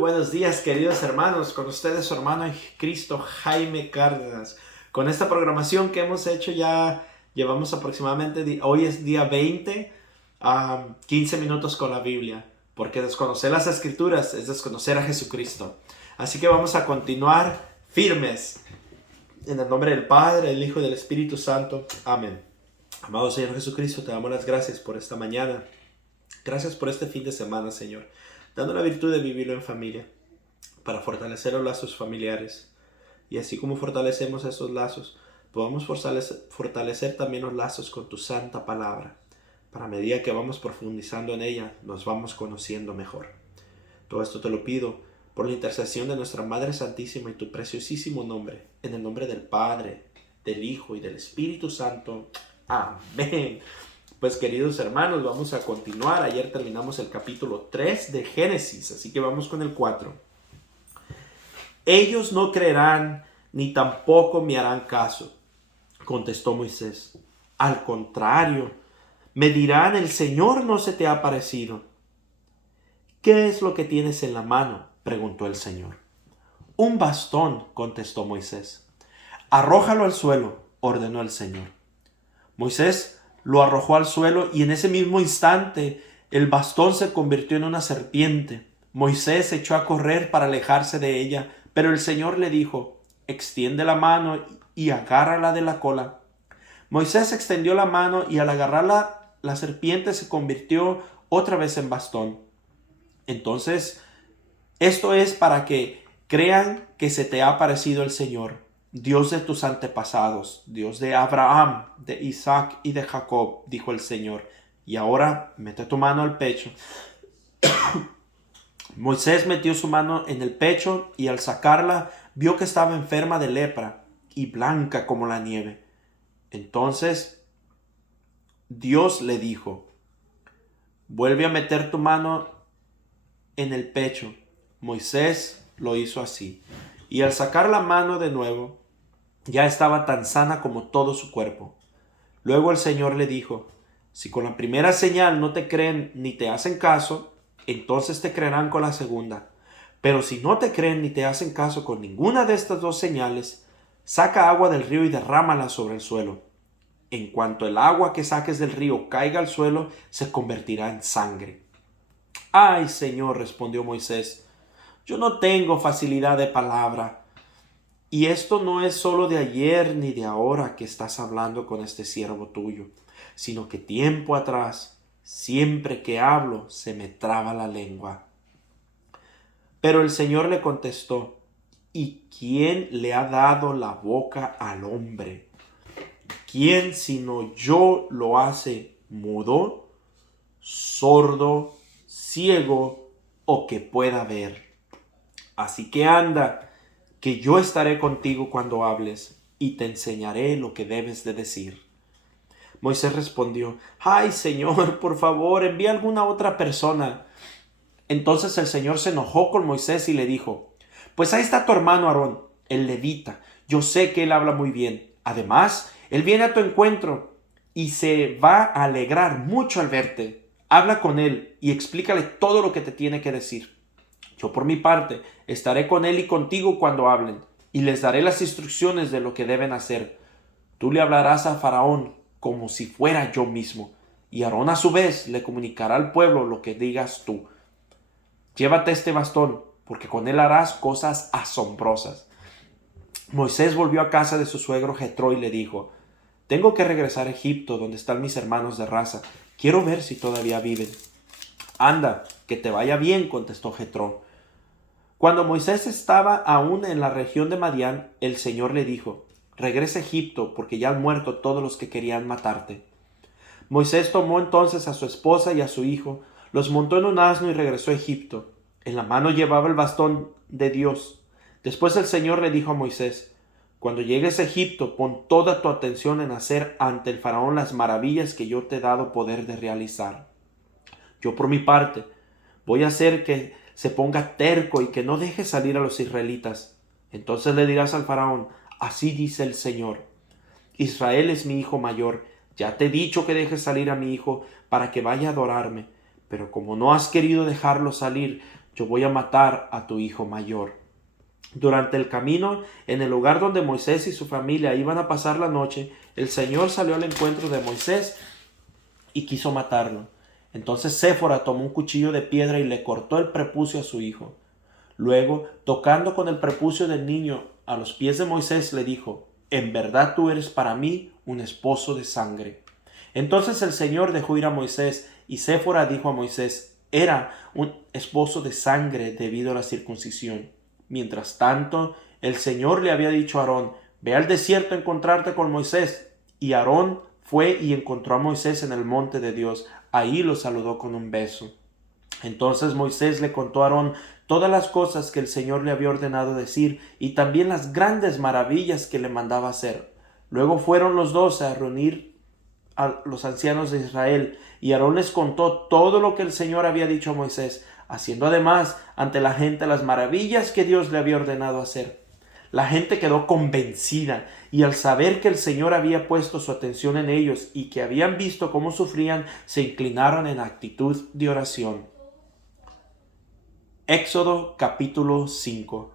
Buenos días, queridos hermanos, con ustedes su hermano en Cristo, Jaime Cárdenas. Con esta programación que hemos hecho ya llevamos aproximadamente, hoy es día 20, 15 minutos con la Biblia, porque desconocer las Escrituras es desconocer a Jesucristo. Así que vamos a continuar firmes, en el nombre del Padre, del Hijo y del Espíritu Santo. Amén. Amado Señor Jesucristo, te damos las gracias por esta mañana. Gracias por este fin de semana, Señor, dando la virtud de vivirlo en familia, para fortalecer los lazos familiares. Y así como fortalecemos esos lazos, podamos fortalecer también los lazos con tu santa palabra. Para a medida que vamos profundizando en ella, nos vamos conociendo mejor. Todo esto te lo pido por la intercesión de nuestra Madre Santísima y tu preciosísimo nombre, en el nombre del Padre, del Hijo y del Espíritu Santo. Amén. Pues queridos hermanos, vamos a continuar. Ayer terminamos el capítulo 3 de Génesis, así que vamos con el 4. Ellos no creerán ni tampoco me harán caso, contestó Moisés. Al contrario, me dirán, el Señor no se te ha aparecido. ¿Qué es lo que tienes en la mano?, preguntó el Señor. Un bastón, contestó Moisés. Arrójalo al suelo, ordenó el Señor. Moisés lo arrojó al suelo y en ese mismo instante el bastón se convirtió en una serpiente. Moisés se echó a correr para alejarse de ella, pero el Señor le dijo, extiende la mano y agárrala de la cola. Moisés extendió la mano y al agarrarla, la serpiente se convirtió otra vez en bastón. Entonces, esto es para que crean que se te ha aparecido el Señor, Dios de tus antepasados, Dios de Abraham, de Isaac y de Jacob, dijo el Señor. Y ahora mete tu mano al pecho. Moisés metió su mano en el pecho y al sacarla vio que estaba enferma de lepra y blanca como la nieve. Entonces Dios le dijo, vuelve a meter tu mano en el pecho. Moisés lo hizo así. Y al sacar la mano de nuevo, ya estaba tan sana como todo su cuerpo. Luego el Señor le dijo, si con la primera señal no te creen ni te hacen caso, entonces te creerán con la segunda. Pero si no te creen ni te hacen caso con ninguna de estas dos señales, saca agua del río y derrámala sobre el suelo. En cuanto el agua que saques del río caiga al suelo, se convertirá en sangre. Ay, Señor, respondió Moisés, yo no tengo facilidad de palabra. Y esto no es solo de ayer ni de ahora que estás hablando con este siervo tuyo, sino que tiempo atrás, siempre que hablo, se me traba la lengua. Pero el Señor le contestó, ¿y quién le ha dado la boca al hombre? ¿Quién sino yo lo hace mudo, sordo, ciego o que pueda ver? Así que anda, que yo estaré contigo cuando hables y te enseñaré lo que debes de decir. Moisés respondió, ay, Señor, por favor, envía alguna otra persona. Entonces el Señor se enojó con Moisés y le dijo, pues ahí está tu hermano Aarón, el levita. Yo sé que él habla muy bien. Además, él viene a tu encuentro y se va a alegrar mucho al verte. Habla con él y explícale todo lo que te tiene que decir. Yo por mi parte estaré con él y contigo cuando hablen, y les daré las instrucciones de lo que deben hacer. Tú le hablarás a Faraón como si fuera yo mismo, y Aarón a su vez le comunicará al pueblo lo que digas tú. Llévate este bastón, porque con él harás cosas asombrosas. Moisés volvió a casa de su suegro Jetro y le dijo, tengo que regresar a Egipto, donde están mis hermanos de raza. Quiero ver si todavía viven. Anda, que te vaya bien, contestó Jetro. Cuando Moisés estaba aún en la región de Madián, el Señor le dijo, regresa a Egipto, porque ya han muerto todos los que querían matarte. Moisés tomó entonces a su esposa y a su hijo, los montó en un asno y regresó a Egipto. En la mano llevaba el bastón de Dios. Después el Señor le dijo a Moisés, cuando llegues a Egipto, pon toda tu atención en hacer ante el faraón las maravillas que yo te he dado poder de realizar. Yo por mi parte voy a hacer que se ponga terco y que no deje salir a los israelitas. Entonces le dirás al faraón, así dice el Señor, Israel es mi hijo mayor, ya te he dicho que dejes salir a mi hijo para que vaya a adorarme, pero como no has querido dejarlo salir, yo voy a matar a tu hijo mayor. Durante el camino, en el lugar donde Moisés y su familia iban a pasar la noche, el Señor salió al encuentro de Moisés y quiso matarlo. Entonces Séfora tomó un cuchillo de piedra y le cortó el prepucio a su hijo. Luego, tocando con el prepucio del niño a los pies de Moisés, le dijo: en verdad tú eres para mí un esposo de sangre. Entonces el Señor dejó ir a Moisés, y Séfora dijo a Moisés: era un esposo de sangre debido a la circuncisión. Mientras tanto, el Señor le había dicho a Aarón: ve al desierto a encontrarte con Moisés. Y Aarón fue y encontró a Moisés en el monte de Dios. Ahí lo saludó con un beso. Entonces Moisés le contó a Aarón todas las cosas que el Señor le había ordenado decir y también las grandes maravillas que le mandaba hacer. Luego fueron los dos a reunir a los ancianos de Israel, y Aarón les contó todo lo que el Señor había dicho a Moisés, haciendo además ante la gente las maravillas que Dios le había ordenado hacer. La gente quedó convencida, y al saber que el Señor había puesto su atención en ellos y que habían visto cómo sufrían, se inclinaron en actitud de oración. Éxodo capítulo 5.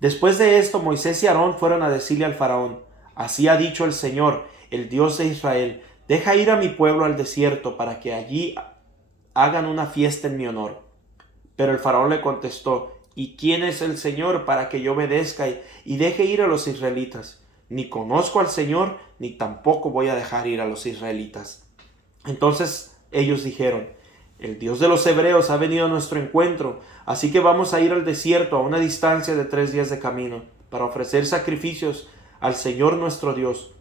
Después de esto, Moisés y Aarón fueron a decirle al faraón: así ha dicho el Señor, el Dios de Israel: deja ir a mi pueblo al desierto para que allí hagan una fiesta en mi honor. Pero el faraón le contestó: ¿y quién es el Señor para que yo obedezca y deje ir a los israelitas? Ni conozco al Señor, ni tampoco voy a dejar ir a los israelitas. Entonces ellos dijeron: el Dios de los hebreos ha venido a nuestro encuentro, así que vamos a ir al desierto a una distancia de 3 días de camino, para ofrecer sacrificios al Señor nuestro Dios.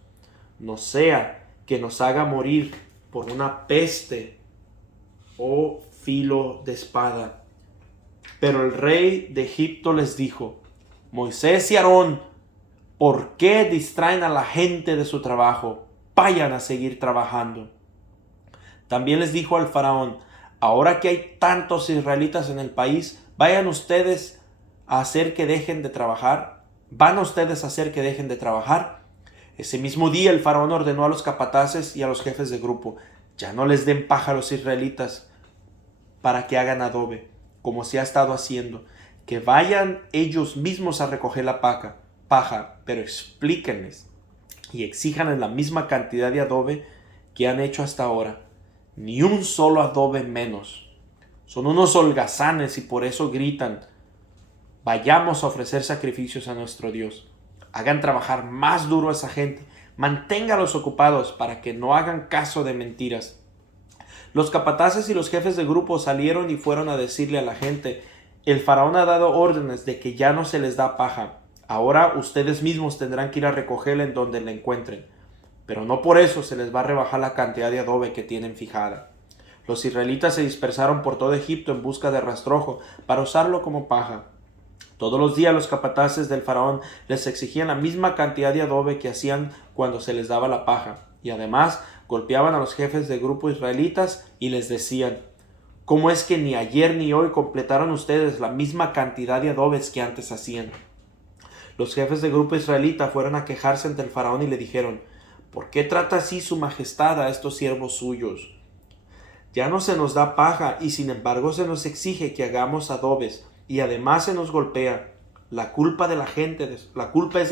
No sea que nos haga morir por una peste o filo de espada. Pero el rey de Egipto les dijo: Moisés y Aarón, ¿por qué distraen a la gente de su trabajo? Vayan a seguir trabajando. También les dijo al faraón: ahora que hay tantos israelitas en el país, vayan ustedes a hacer que dejen de trabajar. ¿Van ustedes a hacer que dejen de trabajar? Ese mismo día el faraón ordenó a los capataces y a los jefes de grupo: ya no les den paja a los israelitas para que hagan adobe, como se ha estado haciendo. Que vayan ellos mismos a recoger la paja, pero explíquenles y exíjanles la misma cantidad de adobe que han hecho hasta ahora. Ni un solo adobe menos. Son unos holgazanes y por eso gritan: vayamos a ofrecer sacrificios a nuestro Dios. Hagan trabajar más duro a esa gente. Manténgalos ocupados para que no hagan caso de mentiras. Los capataces y los jefes de grupo salieron y fueron a decirle a la gente: el faraón ha dado órdenes de que ya no se les da paja. Ahora ustedes mismos tendrán que ir a recogerla en donde la encuentren. Pero no por eso se les va a rebajar la cantidad de adobe que tienen fijada. Los israelitas se dispersaron por todo Egipto en busca de rastrojo para usarlo como paja. Todos los días los capataces del faraón les exigían la misma cantidad de adobe que hacían cuando se les daba la paja, y además golpeaban a los jefes de grupo israelitas y les decían: ¿cómo es que ni ayer ni hoy completaron ustedes la misma cantidad de adobes que antes hacían? Los jefes de grupo israelita fueron a quejarse ante el faraón y le dijeron: ¿por qué trata así su majestad a estos siervos suyos? Ya no se nos da paja y sin embargo se nos exige que hagamos adobes y además se nos golpea. La culpa es de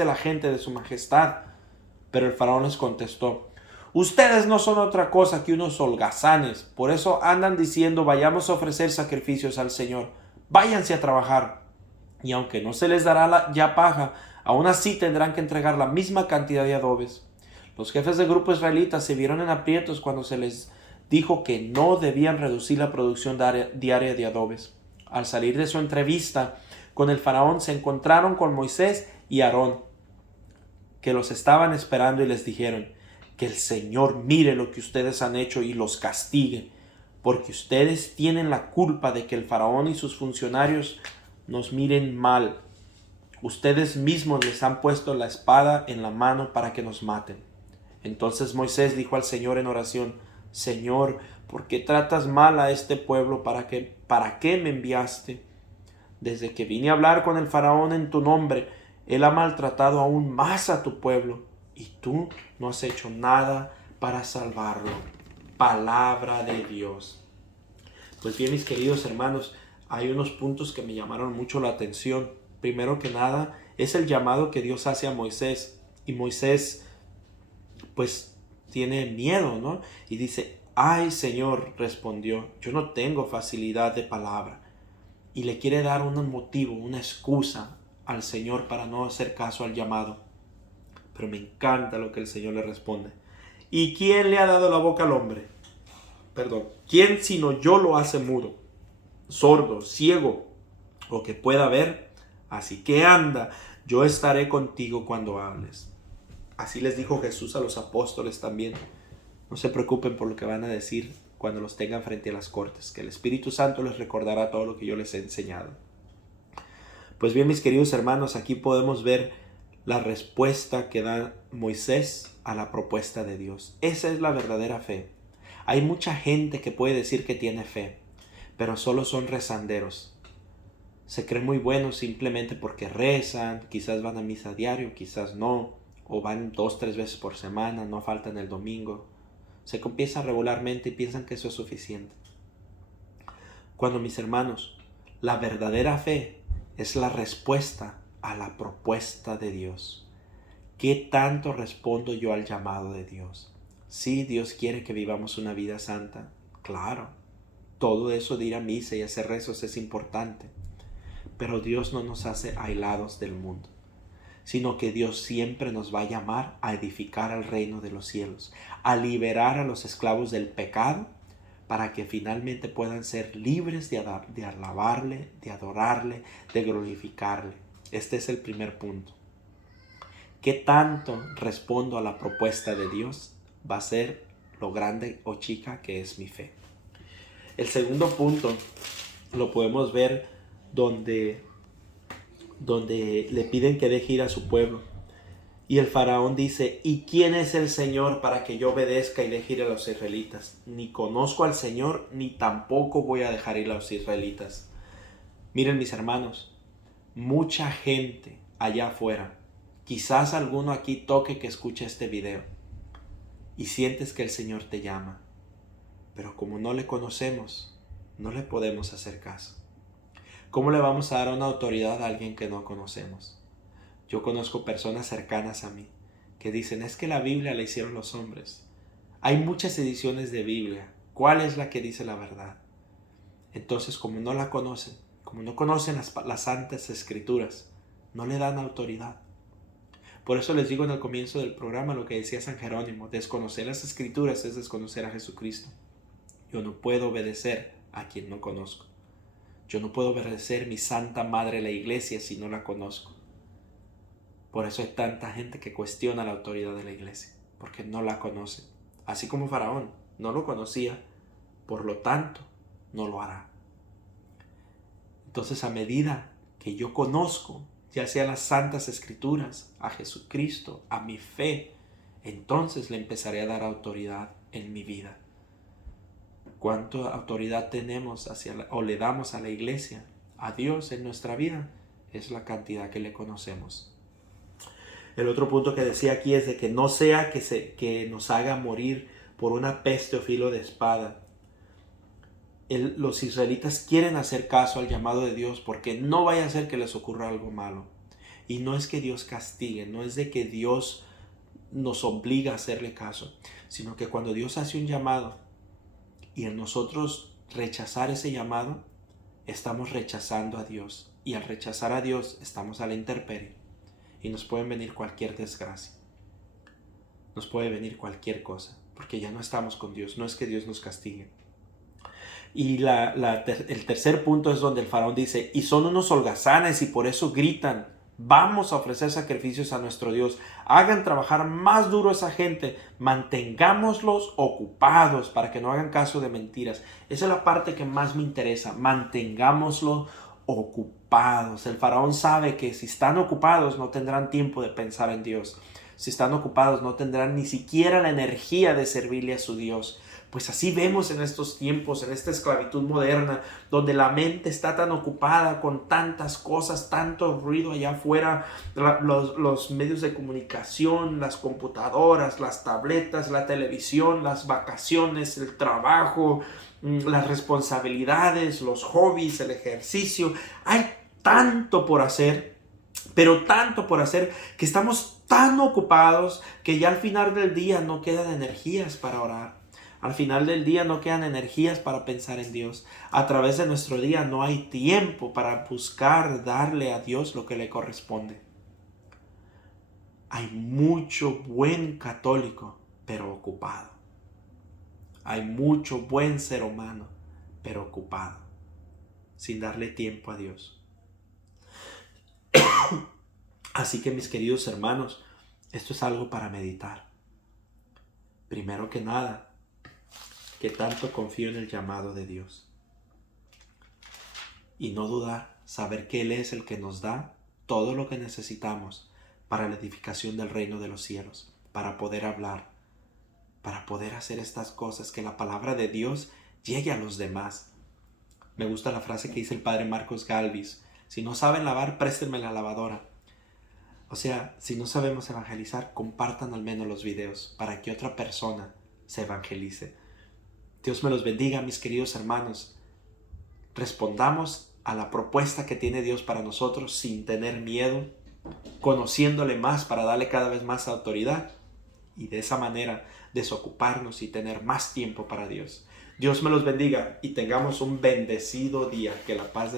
la gente de su majestad. Pero el faraón les contestó: ustedes no son otra cosa que unos holgazanes, por eso andan diciendo vayamos a ofrecer sacrificios al Señor. Váyanse a trabajar. Y aunque no se les dará ya paja, aún así tendrán que entregar la misma cantidad de adobes. Los jefes de grupo israelitas se vieron en aprietos cuando se les dijo que no debían reducir la producción diaria de adobes. Al salir de su entrevista con el faraón, se encontraron con Moisés y Aarón, que los estaban esperando, y les dijeron: que el Señor mire lo que ustedes han hecho y los castigue, porque ustedes tienen la culpa de que el faraón y sus funcionarios nos miren mal. Ustedes mismos les han puesto la espada en la mano para que nos maten. Entonces Moisés dijo al Señor en oración: Señor, ¿por qué tratas mal a este pueblo? ¿Para qué me enviaste? Desde que vine a hablar con el faraón en tu nombre, él ha maltratado aún más a tu pueblo, y tú no has hecho nada para salvarlo. Palabra de Dios. Pues bien, mis queridos hermanos, hay unos puntos que me llamaron mucho la atención. Primero que nada, es el llamado que Dios hace a Moisés. Y Moisés, pues, tiene miedo, ¿no? Y dice, ay, Señor, respondió, yo no tengo facilidad de palabra. Y le quiere dar un motivo, una excusa al Señor para no hacer caso al llamado. Pero me encanta lo que el Señor le responde. ¿Y quién le ha dado la boca al hombre? Perdón, ¿quién sino yo lo hace mudo, sordo, ciego o que pueda ver? Así que anda, yo estaré contigo cuando hables. Así les dijo Jesús a los apóstoles también. No se preocupen por lo que van a decir cuando los tengan frente a las cortes, que el Espíritu Santo les recordará todo lo que yo les he enseñado. Pues bien, mis queridos hermanos, aquí podemos ver la respuesta que da Moisés a la propuesta de Dios. Esa es la verdadera fe. Hay mucha gente que puede decir que tiene fe, pero solo son rezanderos. Se creen muy buenos simplemente porque rezan, quizás van a misa diario, quizás no, o van 2-3 veces por semana, no faltan el domingo. Se confiesan regularmente y piensan que eso es suficiente. Cuando, mis hermanos, la verdadera fe es la respuesta a la propuesta de Dios. ¿Qué tanto respondo yo al llamado de Dios? Sí, Dios quiere que vivamos una vida santa, claro. Todo eso de ir a misa y hacer rezos es importante. Pero Dios no nos hace aislados del mundo, sino que Dios siempre nos va a llamar a edificar el reino de los cielos, a liberar a los esclavos del pecado, para que finalmente puedan ser libres de alabarle, de adorarle, de glorificarle. Este es el primer punto. ¿Qué tanto respondo a la propuesta de Dios? Va a ser lo grande o chica que es mi fe. El segundo punto lo podemos ver donde le piden que deje ir a su pueblo. Y el faraón dice, ¿y quién es el Señor para que yo obedezca y deje ir a los israelitas? Ni conozco al Señor, ni tampoco voy a dejar ir a los israelitas. Miren, mis hermanos, mucha gente allá afuera, quizás alguno aquí toque que escuche este video y sientes que el Señor te llama, pero como no le conocemos, no le podemos hacer caso. ¿Cómo le vamos a dar una autoridad a alguien que no conocemos? Yo conozco personas cercanas a mí que dicen, es que la Biblia la hicieron los hombres. Hay muchas ediciones de Biblia. ¿Cuál es la que dice la verdad? Entonces, como no la conocen, como no conocen las santas escrituras, no le dan autoridad. Por eso les digo en el comienzo del programa lo que decía San Jerónimo, desconocer las escrituras es desconocer a Jesucristo. Yo no puedo obedecer a quien no conozco. Yo no puedo obedecer mi Santa Madre la Iglesia si no la conozco. Por eso hay tanta gente que cuestiona la autoridad de la iglesia, porque no la conoce. Así como Faraón no lo conocía, por lo tanto, no lo hará. Entonces, a medida que yo conozco, ya sea las Santas Escrituras, a Jesucristo, a mi fe, entonces le empezaré a dar autoridad en mi vida. ¿Cuánta autoridad tenemos o le damos a la iglesia, a Dios en nuestra vida? Es la cantidad que le conocemos. El otro punto que decía aquí es de que no sea que nos haga morir por una peste o filo de espada. Los israelitas quieren hacer caso al llamado de Dios porque no vaya a ser que les ocurra algo malo. Y no es que Dios castigue, no es de que Dios nos obliga a hacerle caso, sino que cuando Dios hace un llamado y en nosotros rechazar ese llamado, estamos rechazando a Dios. Y al rechazar a Dios estamos a la intemperie. Y nos puede venir cualquier desgracia. Nos puede venir cualquier cosa. Porque ya no estamos con Dios. No es que Dios nos castigue. Y el tercer punto es donde el faraón dice, y son unos holgazanes y por eso gritan, vamos a ofrecer sacrificios a nuestro Dios. Hagan trabajar más duro a esa gente. Mantengámoslos ocupados para que no hagan caso de mentiras. Esa es la parte que más me interesa. Mantengámoslo ocupados. El faraón sabe que si están ocupados no tendrán tiempo de pensar en Dios. Si están ocupados no tendrán ni siquiera la energía de servirle a su Dios. Pues así vemos en estos tiempos, en esta esclavitud moderna, donde la mente está tan ocupada con tantas cosas, tanto ruido allá afuera, los medios de comunicación, las computadoras, las tabletas, la televisión, las vacaciones, el trabajo, las responsabilidades, los hobbies, el ejercicio. Hay tanto por hacer, pero tanto por hacer, que estamos tan ocupados que ya al final del día no quedan energías para orar. Al final del día no quedan energías para pensar en Dios. A través de nuestro día no hay tiempo para buscar darle a Dios lo que le corresponde. Hay mucho buen católico, pero ocupado. Hay mucho buen ser humano, pero ocupado, sin darle tiempo a Dios. Así que, mis queridos hermanos, esto es algo para meditar. Primero que nada, que tanto confío en el llamado de Dios. Y no dudar, saber que Él es el que nos da todo lo que necesitamos para la edificación del reino de los cielos, para poder hablar, para poder hacer estas cosas, que la palabra de Dios llegue a los demás. Me gusta la frase que dice el padre Marcos Galvis: si no saben lavar, préstenme la lavadora. O sea, si no sabemos evangelizar, compartan al menos los videos para que otra persona se evangelice. Dios me los bendiga, mis queridos hermanos. Respondamos a la propuesta que tiene Dios para nosotros sin tener miedo, conociéndole más para darle cada vez más autoridad, y de esa manera desocuparnos y tener más tiempo para Dios. Dios me los bendiga y tengamos un bendecido día. Que la paz de